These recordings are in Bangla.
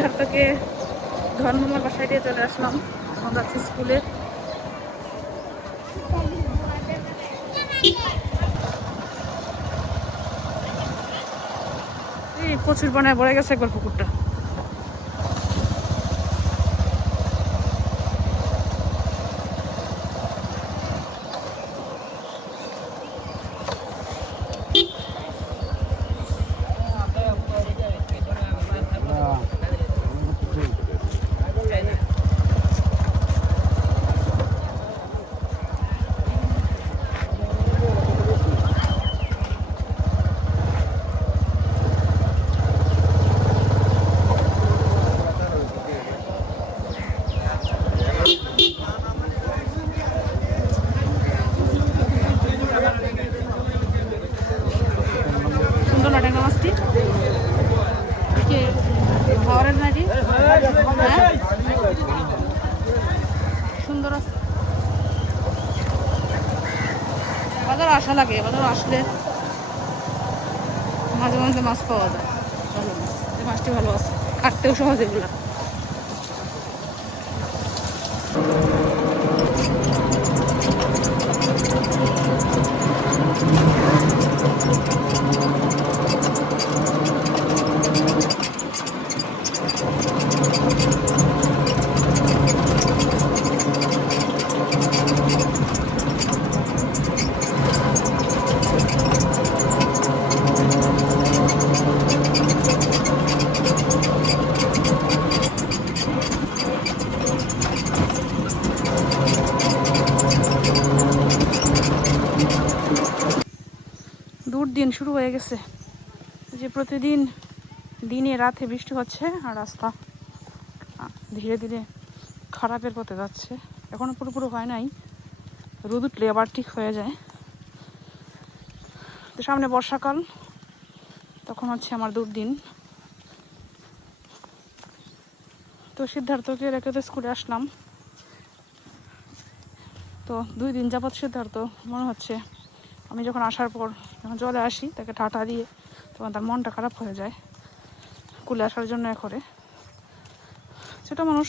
সিদ্ধার্থকে ধর্মমার বাসায় দিয়ে চলে আসলাম। এখন যাচ্ছি স্কুলে। এই প্রচুর বানায় ভরে গেছে একবার পুকুরটা। সুন্দর না মাছটি হাওড়ের নাকি সুন্দর আছে। বাজার আসা লাগে, বাজার আসলে মাঝে মাঝে মাছ পাওয়া যায়। ভালো মাছ, এই মাছটি ভালো আছে, কাটতেও সহজ এগুলা। দুর্দিন শুরু হয়ে গেছে, যে প্রতিদিন দিনে রাতে বৃষ্টি হচ্ছে আর রাস্তা ধীরে ধীরে খারাপের পথে যাচ্ছে। এখনো পুরোপুরি হয় নাই, রোদ উঠলে আবার ঠিক হয়ে যায়। তো সামনে বর্ষাকাল, তখন হচ্ছে আমার দুর্দিন। তো সিদ্ধার্থকে রেখে তো স্কুলে আসলাম। তো 2 দিন যাবৎ সিদ্ধার্থ মনে হচ্ছে আমি যখন আসার পর যখন চলে আসি তাকে ঠাটা দিয়ে তখন তার মনটা খারাপ হয়ে যায়। স্কুলে আসার জন্য করে ছোটো মানুষ।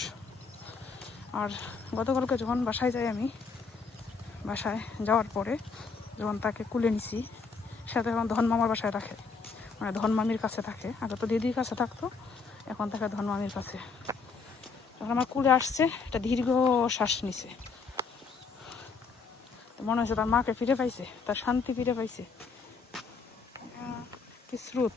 আর গতকালকে যখন বাসায় যাই, আমি বাসায় যাওয়ার পরে যখন তাকে কুলে নিছি, সাথে এখন ধনমামার বাসায় রাখে, মানে ধনমামির কাছে থাকে। আগে তো দিদির কাছে থাকতো, এখন থাকে ধনমামির কাছে। যখন আমার কুলে আসছে, একটা দীর্ঘ শ্বাস নিছে। মনে হচ্ছে তার মাকে ফিরে পাইছে, তার শান্তি ফিরে পাইছে। কি স্রোত!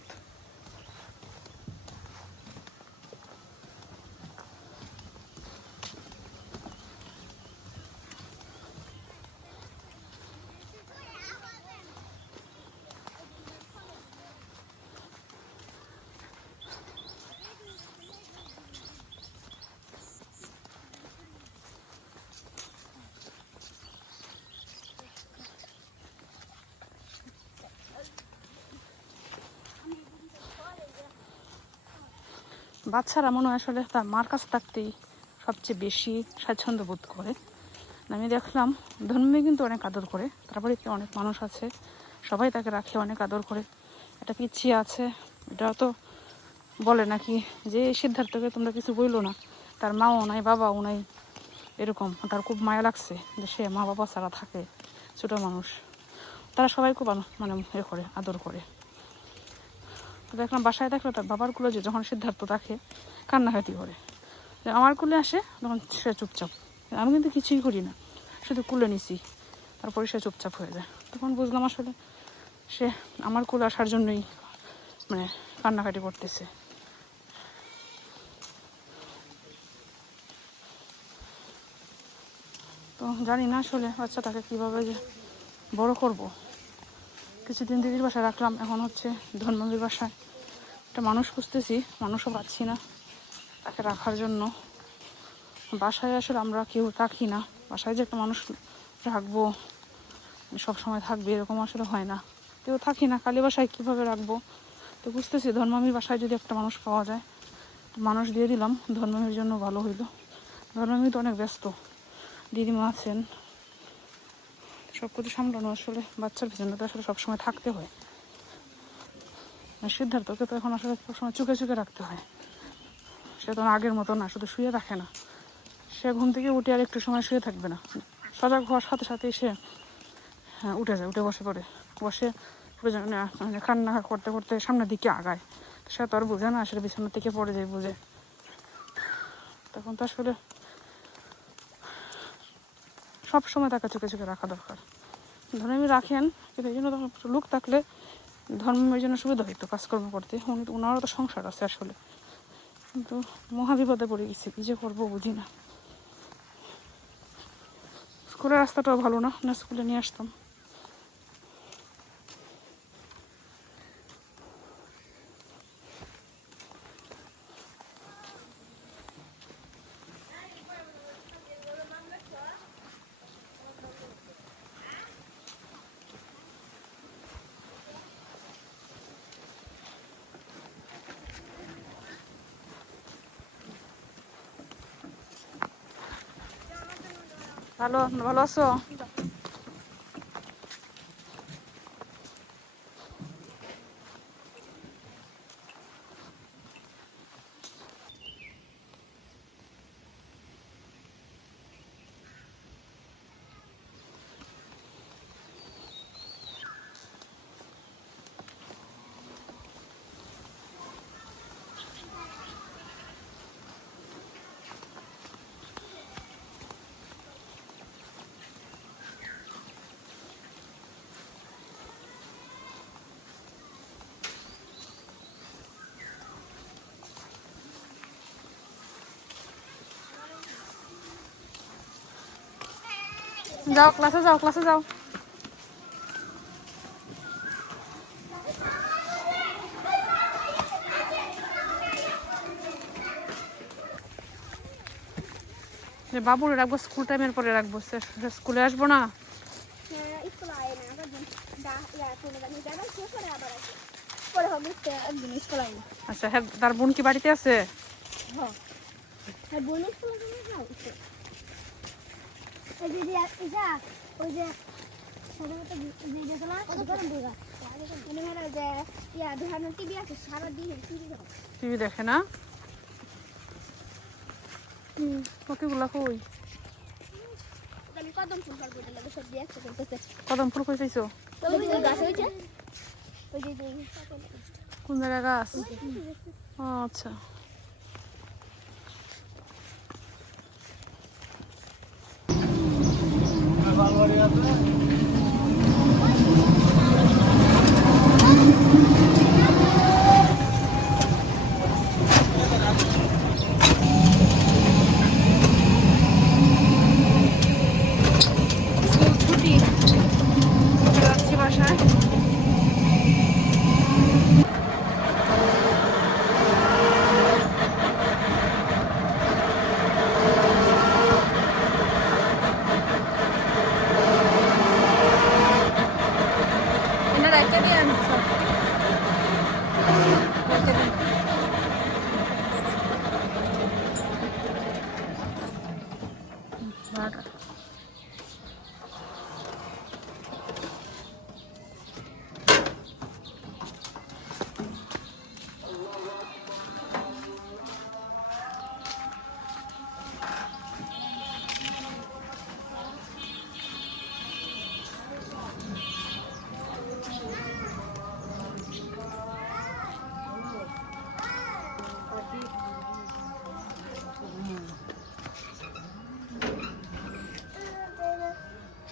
বাচ্চারা মনে হয় আসলে তার মার কাছে থাকতেই সবচেয়ে বেশি স্বাচ্ছন্দ্য বোধ করে। আমি দেখলাম ধর্মে কিন্তু অনেক আদর করে, তার বাড়িতে অনেক মানুষ আছে, সবাই তাকে রাখে, অনেক আদর করে। একটা পিচ্ছি আছে, এটা তো বলে নাকি যে সিদ্ধার্থকে তোমরা কিছু বইলো না, তার মাও নাই বাবাও নাই, এরকম। তার খুব মায়া লাগছে যে সে মা বাবা ছাড়া থাকে, ছোটো মানুষ। তারা সবাই খুব মানে করে আদর করে। দেখলাম বাসায় দেখলো তার বাবার কুলে যে যখন সিদ্ধার্থ তাকে কান্নাকাটি করে, আমার কুলে আসে তখন সে চুপচাপ। আমি কিন্তু কিছুই করি না, শুধু কুলে নিছি, তারপরে সে চুপচাপ হয়ে যায়। তখন বুঝলাম আসলে সে আমার কুলে আসার জন্যই মানে কান্নাকাটি করতেছে। তো জানি না আসলে বাচ্চাটাকে কীভাবে যে বড় করব। কিছুদিন দিদির বাসায় রাখলাম, এখন হচ্ছে ধর্মবীর বাসায় একটা মানুষ খুঁজতেছি, মানুষও পাচ্ছি না তাকে রাখার জন্য। বাসায় আসলে আমরা কেউ রাখি না, বাসায় যে একটা মানুষ রাখবো সব সময় থাকবে এরকম আসলে হয় না, কেউ থাকি না। কালী বাসায় কীভাবে রাখবো তো বুঝতেছি, ধর্মামীর বাসায় যদি একটা মানুষ পাওয়া যায়, মানুষ দিয়ে দিলাম, ধর্মামীর জন্য ভালো হইল। ধর্মামী তো অনেক ব্যস্ত, দিদিমা আছেন, সব কিছু সামলানো আসলে বাচ্চার পিছনে তো আসলে সবসময় থাকতে হয়। সিদ্ধার্থকে তো এখন আসলে সবসময় চুকে চুকে রাখতে হয়, সে তো আগের মতো না, শুধু শুয়ে রাখে না, সে ঘুম থেকে উঠে আর একটু সময় শুয়ে থাকবে না, সজাগ হওয়ার সাথে সাথে সে উঠে যায়, উঠে বসে পড়ে, বসে মানে কান্না করতে করতে সামনের দিকে আগায়। সে তো আর বোঝে না, আসলে বিছানা থেকে পড়ে যায় বুঝে। তখন তো আসলে সব সময় তাকে চোখে চোখে রাখা দরকার। ধর্মী রাখেন, কিন্তু এই জন্য তখন লোক থাকলে ধর্মের জন্য সুবিধা হইতো কাজকর্ম করতে। ওনারও তো সংসার আছে আসলে, কিন্তু মহাবিপদে পড়ে গেছি, কি যে করবো বুঝি না। স্কুলের রাস্তাটাও ভালো না, না স্কুলে নিয়ে আসতাম। ভালো, ভালো আছো? যাও ক্লাসে যাও, ক্লাসে যাও। বাবুরে রাখবো স্কুল টাইমের পরে রাখবো, স্কুলে আসবো না। আচ্ছা, হ্যাঁ, তার বোন কি বাড়িতে আছে? টিভি দেখে না? কতগুলা কই? কদম ফুল কই চাইছো? কোন জায়গা গাছ? ও আচ্ছা।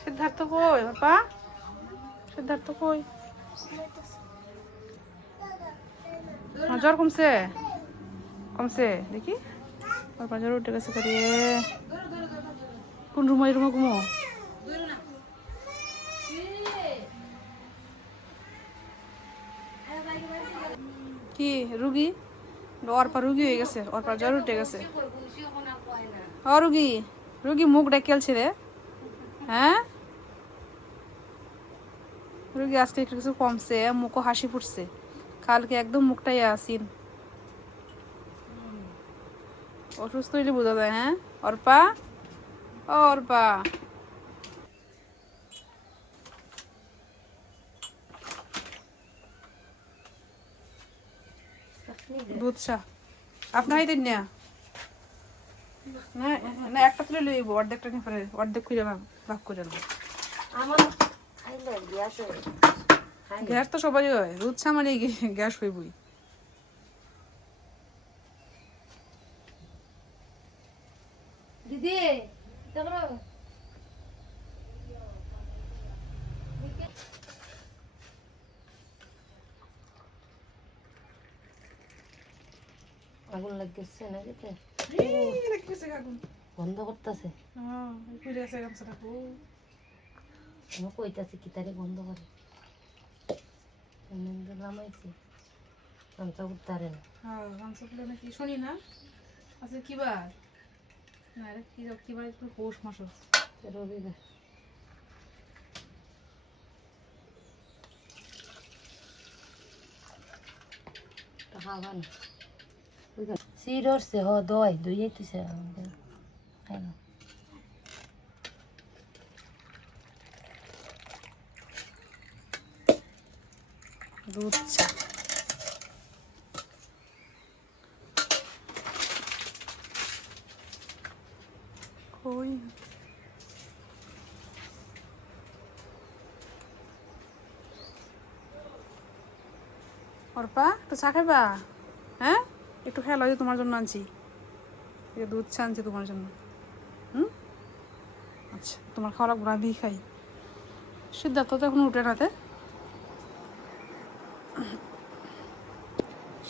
সিদ্ধার্থ কই বাবা? সিদ্ধার্থ কই? জ্বর কমছে? কমছে দেখি। বাবা জ্বর উঠে গেছে করে। কোন রুমে? এই রুমে ঘুমো? কি রুগী? অর্পা রুগী হয়ে গেছে, অর্পা জ্বর উঠে গেছে। ও রুগী, রুগী মুখ ডেকেলছে রে। হ্যাঁ, রুগী আজকে একটু কিছু কমছে, মুখও হাসি ফুটছে। কালকে একদম মুখটাই আসিন, অসুস্থ হইলে বোঝা যায়। হ্যাঁ অর্পা, ও অর্পা, দুধ চা আপনার দিন না। না না একটা তুলে লইব অর্ধেকটা নিয়ে পরে অর্ধেক করে ভাগ করে নেব। আমার খাইলে গ্যাস হয়। গ্যাস তো সবাই হয়, দুধ চা মানে গ্যাস হইবই। দিদি দেখো আগুন লাগছে না যেতে বন্ধ করতেছে। আমি কইতাছি কি তারে বন্ধ করে নামাইছি গামছা উঠতারে না। নাকি শুনি না আচ্ছা কি বার না রে কি বার একটু পৌষ মাস রবিবার খাওয়া না সির উঠছে হ দই দই যাইতেছে খাই না দুধ চা কই অর্পা একটু চা খাইবা? হ্যাঁ একটু খেলো, যে তোমার জন্য আনছি, দুধ চা আনছি তোমার জন্য। আচ্ছা তোমার খাওয়া লাগবে না, আমি খাই। সিদ্ধার্থ তো এখন উঠে নাতে,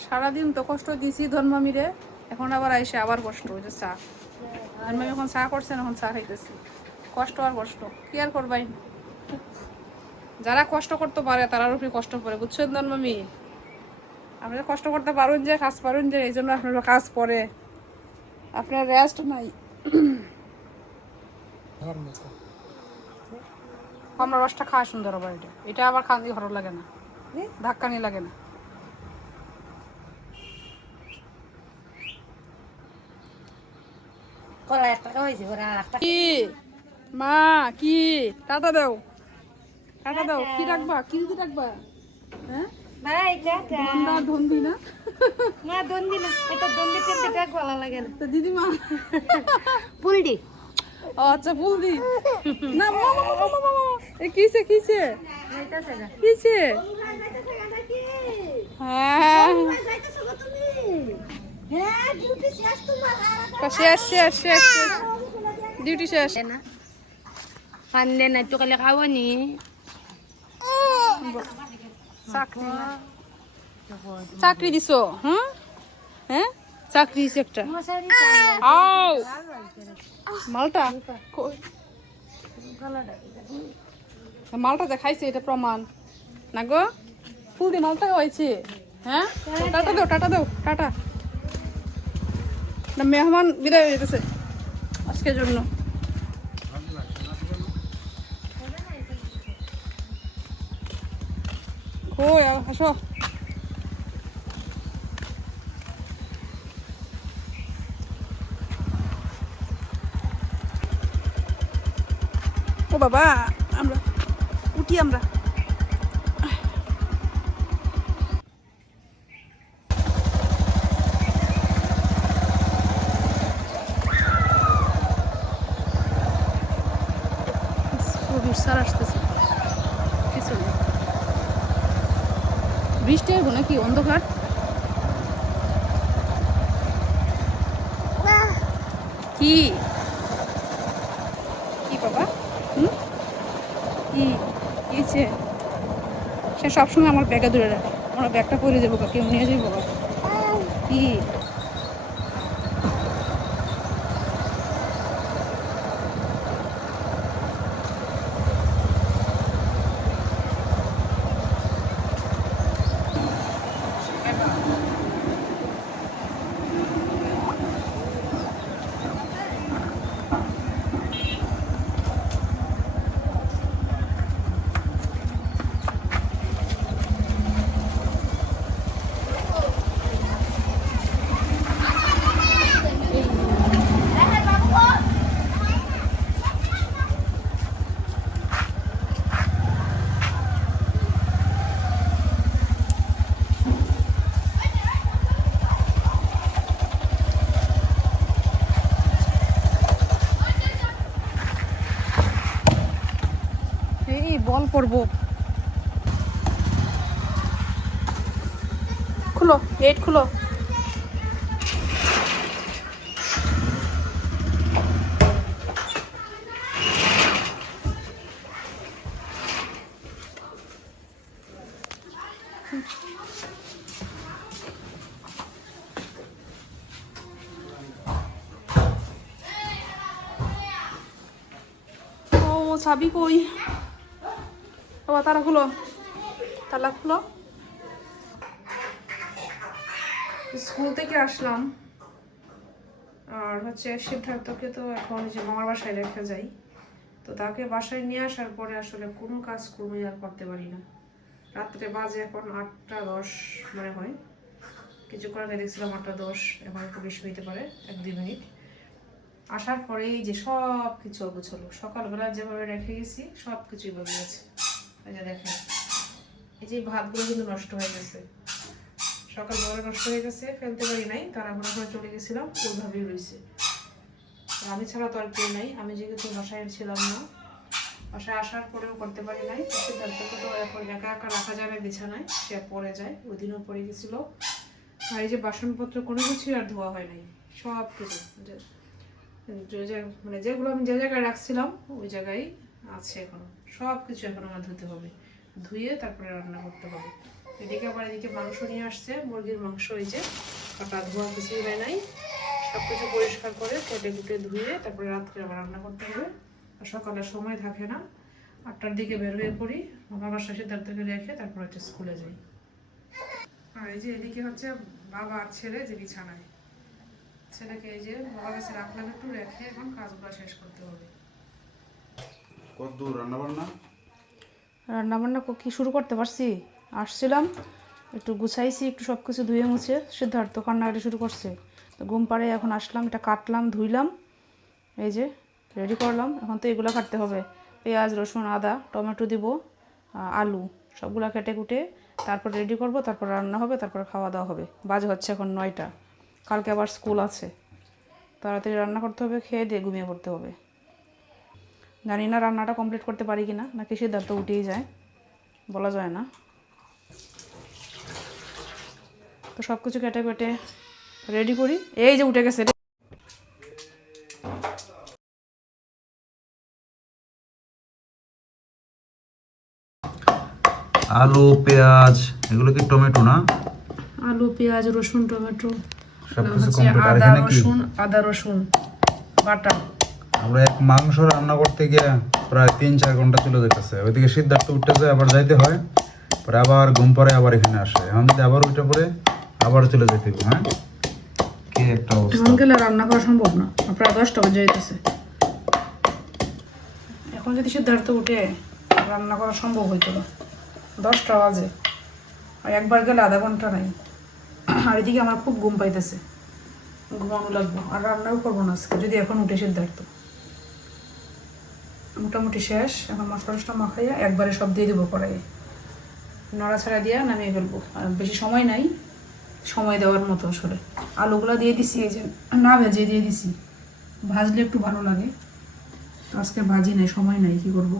সারাদিন তো কষ্ট দিয়েছি ধর্মামিরে, এখন আবার আইসে আবার কষ্ট। ওই যে চা ধর্মামি এখন চা করছেন, এখন চা খাইতেছি। কষ্ট আর কষ্ট, কি আর করবাই। যারা কষ্ট করতে পারে তারার উপরে কষ্ট পড়ে, বুঝছেন ধর্মামি? আপনারা কষ্ট করতে পারেন যে, কাজ পারেন যে, এই জন্য আপনারা কাজ পরে, আপনার রেস্ট নাই। আমরা রসটা খাওয়া সুন্দর আবার, এটা আবার খান দিয়ে ভালো লাগে না, ধাক্কানি লাগে না। কি মা কি টাটা দাও, টাটা দাও। কি রাখবা, কি দিদি রাখবা? হ্যাঁ ধন্দি না না দন্দি না, এটা দন্দি টেপে ডাক ভালো লাগে না তো দিদিমা। পুলডি ও আচ্ছা ফুল দি না এ কিসে কিসে কিসে? হ্যাঁ শেষ শেষ শেষ ডিউটি শেষ। কান্দে না তো কালে খাওয়ানি চাকরি দিছো? হ্যাঁ হ্যাঁ চাকরি দিছো একটা। আও মালটা মালটা যে খাইছে এটা প্রমাণ না গো, ফুল দিয়ে মালটা হয়েছে। হ্যাঁ টাটা দাও, টাটা দাও, টাটা। না মেহমান বিদায় হয়ে যেতেছে আজকের জন্য। কই আসো, ও বাবা আমরা উঠি আমরা। সার আসতেছে পিছনে, বৃষ্টি হইব নাকি? অন্ধকার কি কি বাবা? কি কিছে? সে সবসময় আমার ব্যাগটা ধরে রাখে, আমার ব্যাগটা পরে যাবো, কেউ নিয়ে যাবো বাবা। কি বল করবো। খুলো গেট খুলো। ও চাবি কই? বাবা তালা খুলো, তালা খুলো। স্কুল থেকে আসলাম, আর হচ্ছে সিদ্ধার্থকে তো এখন যে মামার বাসায় রেখে যাই, তো তাকে বাসায় নিয়ে আসার পরে আসলে কোনো কাজ কর্মই আর করতে পারি না। রাত্রে বাজে এখন 8টা 10 মনে হয়, কিছুক্ষণ আগে দেখছিলাম 8টা 10, এখন একটু বেশি হইতে পারে 1-2 মিনিট। আসার পরেই যে সব কিছু অগোছালো, সকালবেলা যেভাবে রেখে গেছি সব কিছুই বদলে গেছে। এই যে দেখেন, এই যে ভাতগুলো কিন্তু নষ্ট হয়ে গেছে, সকালবেলা নষ্ট হয়ে গেছে, ফেলতে পারি নাই, তাড়াহুড়ো করে চলে গেছিলাম, ওইভাবেই রয়েছে। আমি ছাড়া তো আর কেউ নাই, আমি যেহেতু বাসায় ছিলাম না, বাসায় আসার পরেও করতে পারি নাই। সিদ্ধার্থকে তো এখন একা একা রাখা যায় না বিছানায়, সে পড়ে যায়, ওই দিনও পড়ে গেছিল। আর এই যে বাসনপত্র কোনো কিছুই আর ধোয়া হয় নাই, সব কিছু মানে যেগুলো আমি যে জায়গায় রাখছিলাম ওই জায়গায় আছে এখনো, সব কিছু এখন আমার ধুতে হবে, ধুয়ে তারপরে রান্না করতে হবে। এদিকে আবার এদিকে মাংস নিয়ে আসছে, মুরগির মাংস, এই যে কাটা ধোয়া কিছুই হয় নাই, সব কিছু পরিষ্কার করে কেটে কুটে ধুয়ে তারপরে রাত্রে আবার রান্না করতে হবে। আর সকালে সময় থাকে না, 8টার দিকে বের হয়ে পড়ি, আমার বাসায় সিদ্ধার্থকে রেখে তারপর হচ্ছে স্কুলে যাই। আর এই যে এদিকে হচ্ছে বাবা আর ছেলে যে বিছানায়, ছেলেকে এই যে বাবার কাছে রাখলাম, একটু রেখে এখন কাজগুলো শেষ করতে হবে। কতদূর রান্নাবান্না? রান্নাবান্না কি শুরু করতে পারছি, আসছিলাম একটু গুছাইছি, একটু সব কিছু ধুয়ে মুছে, সিদ্ধার্থ কান্নাকাটি শুরু করছে, তো ঘুম পাড়ে এখন আসলাম, এটা কাটলাম ধুইলাম, এই যে রেডি করলাম। এখন তো এগুলো কাটতে হবে, পেঁয়াজ রসুন আদা টমেটো দিব, আলু সবগুলো কেটে কুটে তারপর রেডি করব, তারপর রান্না হবে, তারপর খাওয়া দাওয়া হবে। বাজে হচ্ছে এখন 9টা, কালকে আবার স্কুল আছে, তাড়াতাড়ি রান্না করতে হবে, খেয়ে দিয়ে ঘুমিয়ে পড়তে হবে। জানি না রান্নাটা কমপ্লিট করতে পারি কিনা, নাকি সিদ্ধার্থ উঠেই যায়, বলা যায় না। তো সব কিছু কেটে কেটে রেডি করি, এই যে উঠে গেছে। আলু পেঁয়াজ এগুলো কি টমেটো না? আলু পেঁয়াজ রসুন টমেটো, সবকিছু হচ্ছে কমপ্লিট। আর আদা এখানে কি? রসুন, আদা রসুন বাটা। আমরা এক মাংস রান্না করতে গিয়ে প্রায় 3-4 ঘন্টা চলে যেতেছে, ওইদিকে সিদ্ধার্থ উঠতে যায়, আবার যাইতে হয়, পরে আবার ঘুম পড়ে আবার এখানে আসে, এখন যদি আবার উঠে পড়ে আবার চলে যেতে হবে। হ্যাঁ, কি একটা অবস্থা। এখন গেলে রান্না করা সম্ভব না, প্রায় 10টা বেজে যেতেছে। এখন যদি সিদ্ধার্থ উঠে রান্না করা সম্ভব হইতো না, 10টা বাজে, আর একবার গেলে আধা ঘন্টা নাই। আর এদিকে আমার খুব ঘুম পাইতেছে, ঘুমানো লাগবো, আর রান্নাও করবো না আজকে যদি এখন উঠে সিদ্ধার্থ। মোটামুটি শেষ, এখন মশলা টসলা মাখাইয়া একবারে সব দিয়ে দেবো কড়াইয়ে, নাড়াছাড়া দিয়ে নামিয়ে ফেলবো। আর বেশি সময় নাই সময় দেওয়ার মতো, আসলে আলুগুলো দিয়ে দিছি, এই যে না ভেজে দিয়ে দিছি, ভাজলে একটু ভালো লাগে, আজকে ভাজি নাই, সময় নাই, কি করবো।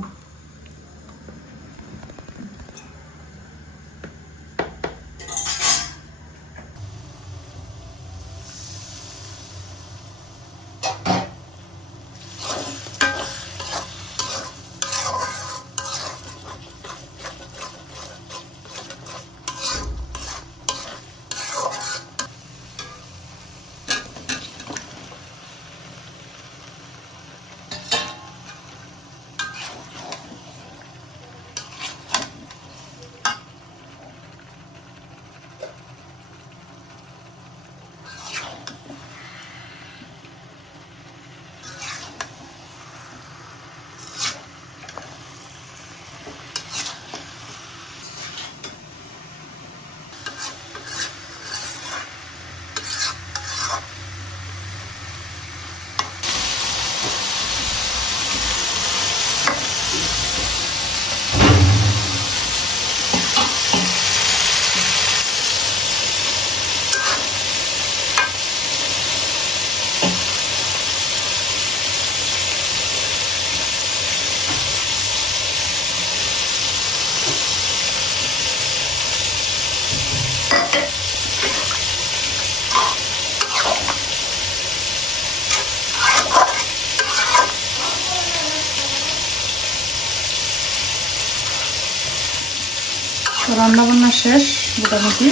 রান্না বান্না শেষ মোটামুটি,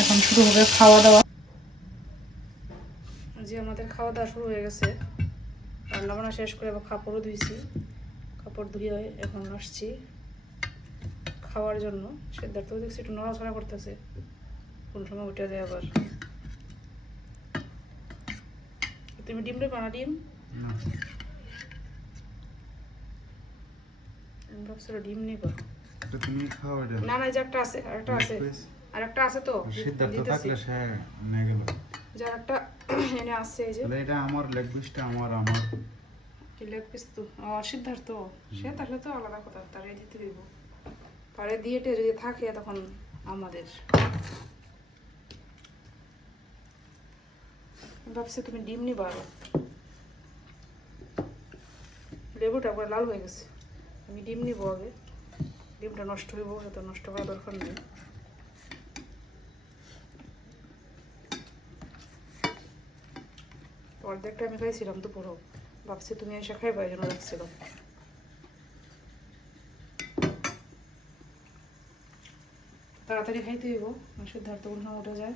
এখন শুরু হবে খাওয়া দাওয়া। যে আমাদের খাওয়া দাওয়া শুরু হয়ে গেছে, রান্না বান্না শেষ করে আবার কাপড়ও ধুইছি, কাপড় ধুয়ে এখন আসছি খাওয়ার জন্য। সিদ্ধার্থ দেখছি একটু নড়াচড়া করতেছে, কোন সময় উঠে যায় আবার। তুমি ডিম নেবে না? ডিম আমি ভাবছিলাম ডিম নিবা। তুমি খাও এটা। না না, এই যে একটা আছে, আরেকটা আছে, আরেকটা আছে তো সিদ্ধার্থ দিতেছি। থাকলে সে নিয়ে গেল। যে আরেকটা এনে আসছে, এই যে তাহলে এটা আমার লেগ পিসটা আমার কি লেগ পিস তো আর সিদ্ধার্থ, সে থাকলে তো আলাদা কথা, তারে দিতে দিব। তারে দিয়ে টেরে যদি থাকে তখন আমাদের। ভাবছি তুমি ডিম নিবা, আরো লেবুটা করে লাল হয়ে গেছে। আমি ডিম নিবো আগে, ডিমটা নষ্ট হইব, সেটা নষ্ট করা দরকার নেই। অর্ধেকটা আমি খাইছিলাম দুপুরও, ভাবছি তুমি এসে খাইবা, এই জন্য রাখছিলাম। তাড়াতাড়ি খাইতে হইব, সিদ্ধার্থ কোন সময় উঠে যায়।